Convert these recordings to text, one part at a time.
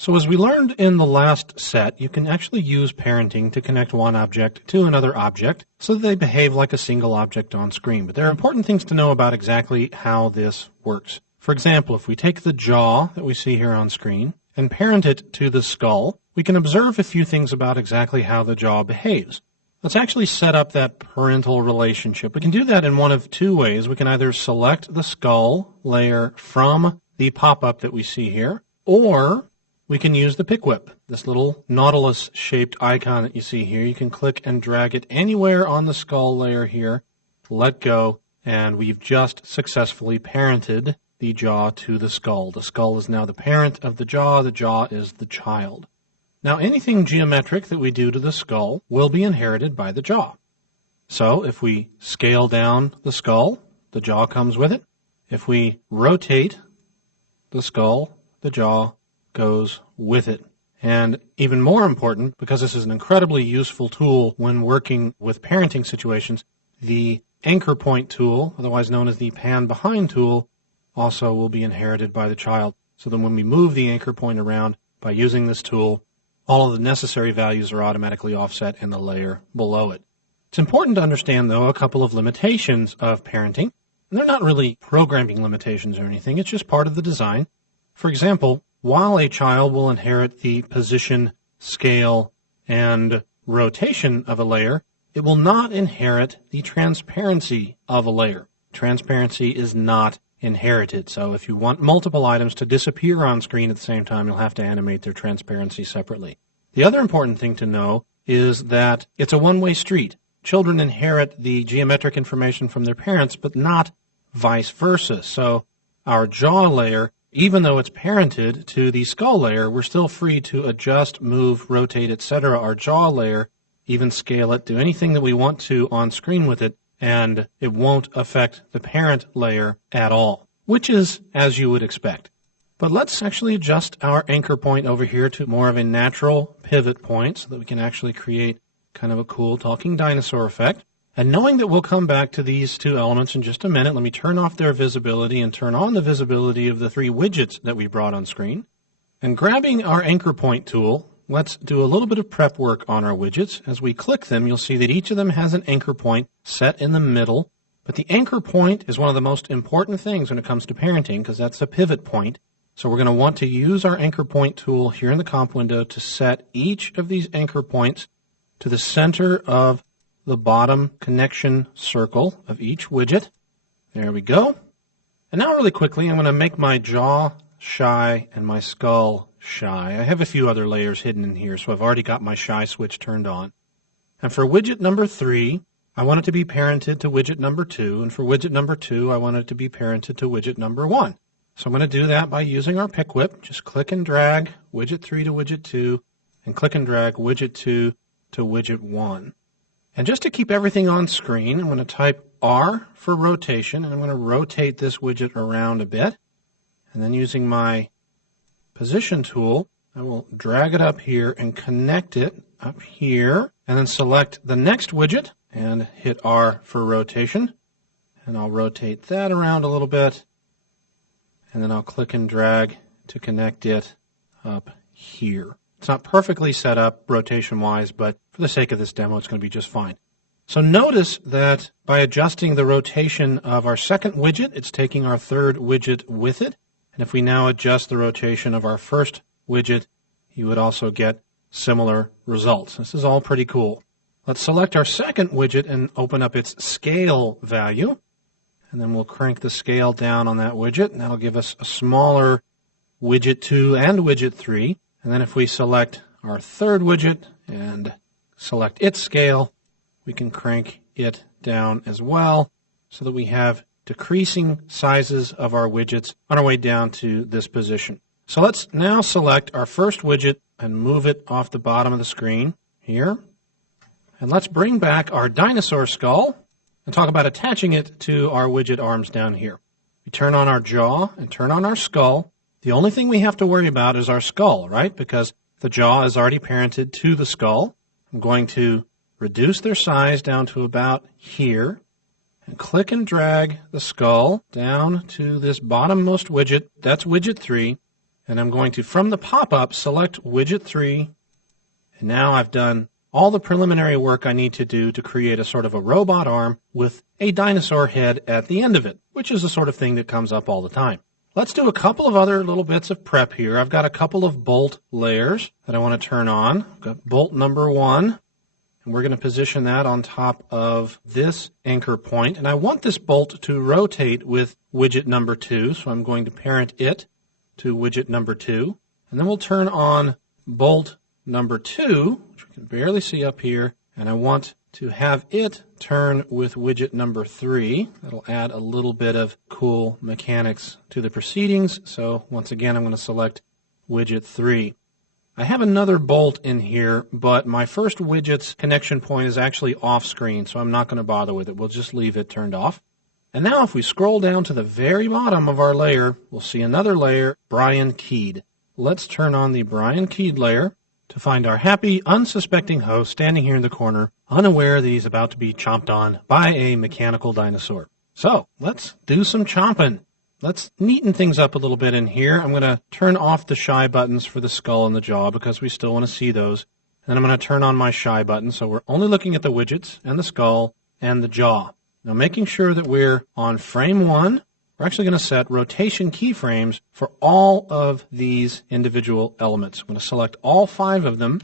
So as we learned in the last set, you can actually use parenting to connect one object to another object so that they behave like a single object on screen. But there are important things to know about exactly how this works. For example, if we take the jaw that we see here on screen and parent it to the skull, we can observe a few things about exactly how the jaw behaves. Let's actually set up that parental relationship. We can do that in one of two ways. We can either select the skull layer from the pop-up that we see here, or we can use the pick whip, this little nautilus-shaped icon that you see here. You can click and drag it anywhere on the skull layer here, let go, and we've just successfully parented the jaw to the skull. The skull is now the parent of the jaw is the child. Now, anything geometric that we do to the skull will be inherited by the jaw. So if we scale down the skull, the jaw comes with it. If we rotate the skull, the jaw goes with it. And even more important, because this is an incredibly useful tool when working with parenting situations, the anchor point tool, otherwise known as the pan behind tool, also will be inherited by the child. So then when we move the anchor point around by using this tool, all of the necessary values are automatically offset in the layer below it. It's important to understand, though, a couple of limitations of parenting. And they're not really programming limitations or anything. It's just part of the design. For example, while a child will inherit the position, scale, and rotation of a layer, it will not inherit the transparency of a layer. Transparency is not inherited. So if you want multiple items to disappear on screen at the same time, you'll have to animate their transparency separately. The other important thing to know is that it's a one-way street. Children inherit the geometric information from their parents, but not vice versa. So our jaw layer, even though it's parented to the skull layer, we're still free to adjust, move, rotate, etc. our jaw layer, even scale it, do anything that we want to on screen with it, and it won't affect the parent layer at all, which is as you would expect. But let's actually adjust our anchor point over here to more of a natural pivot point so that we can actually create kind of a cool talking dinosaur effect. And knowing that we'll come back to these two elements in just a minute, let me turn off their visibility and turn on the visibility of the three widgets that we brought on screen. And grabbing our anchor point tool, let's do a little bit of prep work on our widgets. As we click them, you'll see that each of them has an anchor point set in the middle. But the anchor point is one of the most important things when it comes to parenting because that's a pivot point. So we're going to want to use our anchor point tool here in the comp window to set each of these anchor points to the center of the bottom connection circle of each widget. There we go. And now really quickly, I'm going to make my jaw shy and my skull shy. I have a few other layers hidden in here, so I've already got my shy switch turned on. And for widget number 3, I want it to be parented to widget number 2. And for widget number 2, I want it to be parented to widget number 1. So I'm going to do that by using our pick whip. Just click and drag widget 3 to widget 2, and click and drag widget 2 to widget 1. And just to keep everything on screen, I'm going to type R for rotation, and I'm going to rotate this widget around a bit. And then using my position tool, I will drag it up here and connect it up here, and then select the next widget and hit R for rotation. And I'll rotate that around a little bit, and then I'll click and drag to connect it up here. It's not perfectly set up rotation-wise, but for the sake of this demo, it's going to be just fine. So notice that by adjusting the rotation of our second widget, it's taking our third widget with it. And if we now adjust the rotation of our first widget, you would also get similar results. This is all pretty cool. Let's select our second widget and open up its scale value. And then we'll crank the scale down on that widget, and that'll give us a smaller widget 2 and widget 3. And then if we select our third widget and select its scale, we can crank it down as well so that we have decreasing sizes of our widgets on our way down to this position. So let's now select our first widget and move it off the bottom of the screen here. And let's bring back our dinosaur skull and talk about attaching it to our widget arms down here. We turn on our jaw and turn on our skull. The only thing we have to worry about is our skull, right? Because the jaw is already parented to the skull. I'm going to reduce their size down to about here and click and drag the skull down to this bottommost widget. That's widget 3. And I'm going to, from the pop-up, select widget 3. And now I've done all the preliminary work I need to do to create a sort of a robot arm with a dinosaur head at the end of it, which is the sort of thing that comes up all the time. Let's do a couple of other little bits of prep here. I've got a couple of bolt layers that I want to turn on. I've got bolt number 1, and we're going to position that on top of this anchor point. And I want this bolt to rotate with widget number 2, so I'm going to parent it to widget number 2. And then we'll turn on bolt number 2, which we can barely see up here, and I want to have it turn with widget number 3. That'll add a little bit of cool mechanics to the proceedings. So once again, I'm going to select widget 3. I have another bolt in here, but my first widget's connection point is actually off screen, so I'm not going to bother with it. We'll just leave it turned off. And now if we scroll down to the very bottom of our layer, we'll see another layer, Brian Keyed. Let's turn on the Brian Keyed layer to find our happy, unsuspecting host standing here in the corner, unaware that he's about to be chomped on by a mechanical dinosaur. So, let's do some chomping. Let's neaten things up a little bit in here. I'm going to turn off the shy buttons for the skull and the jaw because we still want to see those. And I'm going to turn on my shy button, so we're only looking at the widgets and the skull and the jaw. Now, making sure that we're on frame 1, we're actually going to set rotation keyframes for all of these individual elements. I'm going to select all 5 of them.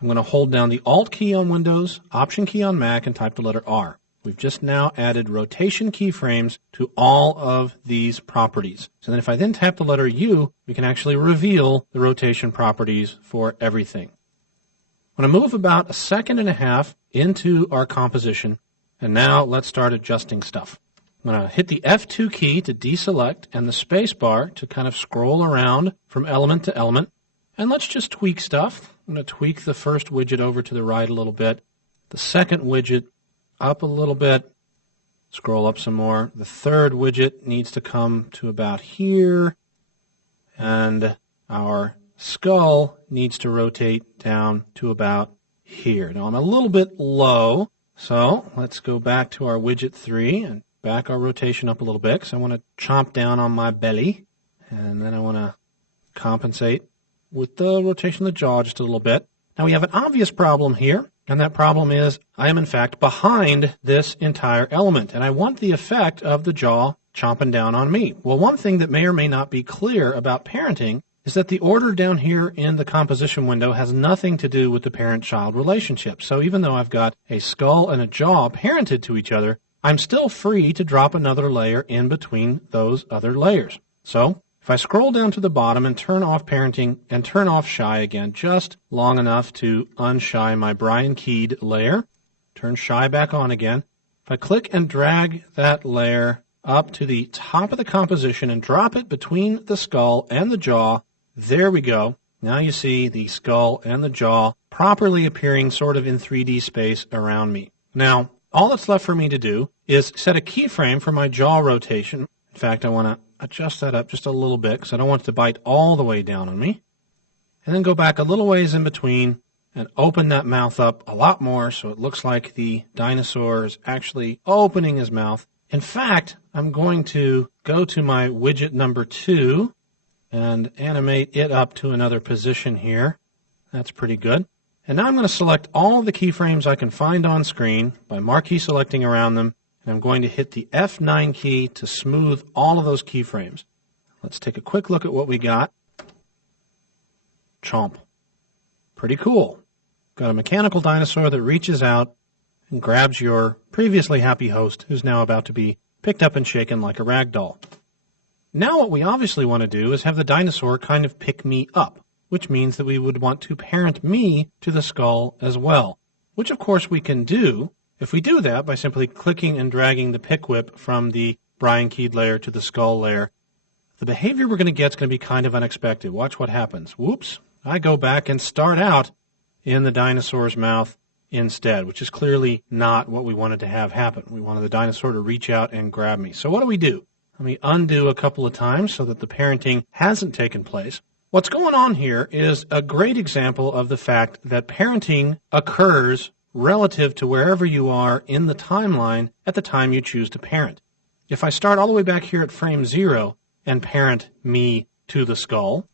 I'm going to hold down the Alt key on Windows, Option key on Mac, and type the letter R. We've just now added rotation keyframes to all of these properties. So then if I then tap the letter U, we can actually reveal the rotation properties for everything. I'm going to move about 1.5 seconds into our composition, and now let's start adjusting stuff. I'm going to hit the F2 key to deselect and the space bar to kind of scroll around from element to element. And let's just tweak stuff. I'm going to tweak the first widget over to the right a little bit, the second widget up a little bit, scroll up some more. The third widget needs to come to about here, and our skull needs to rotate down to about here. Now I'm a little bit low, so let's go back to our widget 3 and back our rotation up a little bit because I want to chomp down on my belly, and then I want to compensate with the rotation of the jaw just a little bit. Now we have an obvious problem here, and that problem is I am in fact behind this entire element, and I want the effect of the jaw chomping down on me. Well, one thing that may or may not be clear about parenting is that the order down here in the composition window has nothing to do with the parent-child relationship. So even though I've got a skull and a jaw parented to each other, I'm still free to drop another layer in between those other layers. So if I scroll down to the bottom and turn off parenting and turn off shy again, just long enough to unshy my Brian Keyed layer, turn shy back on again. If I click and drag that layer up to the top of the composition and drop it between the skull and the jaw, there we go. Now you see the skull and the jaw properly appearing sort of in 3D space around me. Now, all that's left for me to do is set a keyframe for my jaw rotation. In fact, I want to adjust that up just a little bit because I don't want it to bite all the way down on me. And then go back a little ways in between and open that mouth up a lot more so it looks like the dinosaur is actually opening his mouth. In fact, I'm going to go to my widget number 2 and animate it up to another position here. That's pretty good. And now I'm going to select all of the keyframes I can find on screen by marquee selecting around them, and I'm going to hit the F9 key to smooth all of those keyframes. Let's take a quick look at what we got. Chomp. Pretty cool. Got a mechanical dinosaur that reaches out and grabs your previously happy host who's now about to be picked up and shaken like a rag doll. Now what we obviously want to do is have the dinosaur kind of pick me up, which means that we would want to parent me to the skull as well, which of course we can do if we do that by simply clicking and dragging the pick whip from the Brian Keyed layer to the skull layer. The behavior we're going to get is going to be kind of unexpected. Watch what happens. Whoops, I go back and start out in the dinosaur's mouth instead, which is clearly not what we wanted to have happen. We wanted the dinosaur to reach out and grab me. So what do? Let me undo a couple of times so that the parenting hasn't taken place. What's going on here is a great example of the fact that parenting occurs relative to wherever you are in the timeline at the time you choose to parent. If I start all the way back here at frame 0 and parent me to the skull,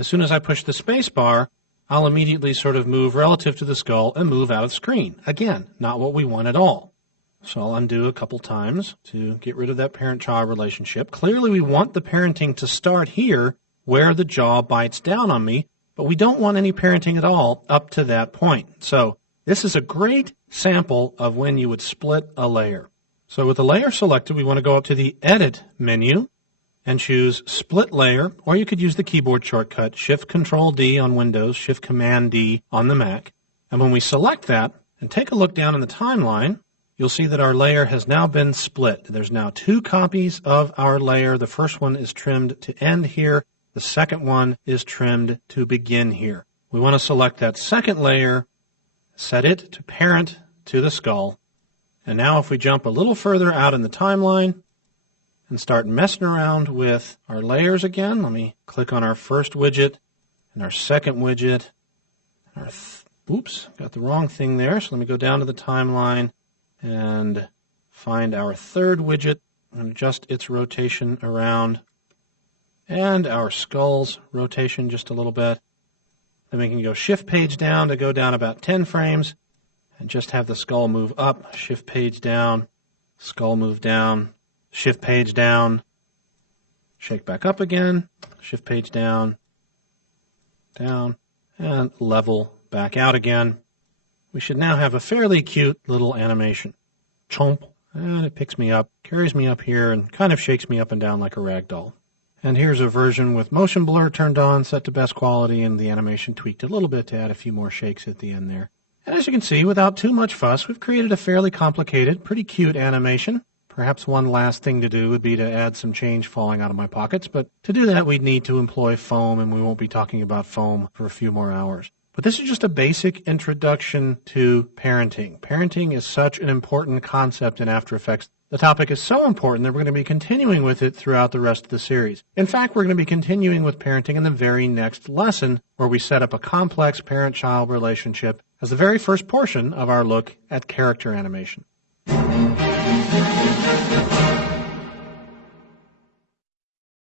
As soon as I push the space bar, I'll immediately sort of move relative to the skull and move out of the screen. Again, not what we want at all. So I'll undo a couple times to get rid of that parent-child relationship. Clearly we want the parenting to start here where the jaw bites down on me, but we don't want any parenting at all up to that point. So this is a great sample of when you would split a layer. So with the layer selected, we want to go up to the Edit menu and choose Split Layer, or you could use the keyboard shortcut, Shift-Control-D on Windows, Shift-Command-D on the Mac. And when we select that and take a look down in the timeline, you'll see that our layer has now been split. There's now 2 copies of our layer. The first one is trimmed to end here. The second one is trimmed to begin here. We want to select that second layer, set it to parent to the skull. And now if we jump a little further out in the timeline and start messing around with our layers again, let me click on our first widget and our second widget. Oops, got the wrong thing there. So let me go down to the timeline and find our third widget and adjust its rotation around and our skull's rotation just a little bit. Then we can go shift page down to go down about 10 frames and just have the skull move up, shift page down, skull move down, shift page down, shake back up again, shift page down, down, and level back out again. We should now have a fairly cute little animation. Chomp, and it picks me up, carries me up here, and kind of shakes me up and down like a rag doll. And here's a version with motion blur turned on, set to best quality, and the animation tweaked a little bit to add a few more shakes at the end there. And as you can see, without too much fuss, we've created a fairly complicated, pretty cute animation. Perhaps one last thing to do would be to add some change falling out of my pockets, but to do that we'd need to employ foam, and we won't be talking about foam for a few more hours. But this is just a basic introduction to parenting. Parenting is such an important concept in After Effects. The topic is so important that we're going to be continuing with it throughout the rest of the series. In fact, we're going to be continuing with parenting in the very next lesson, where we set up a complex parent-child relationship as the very first portion of our look at character animation.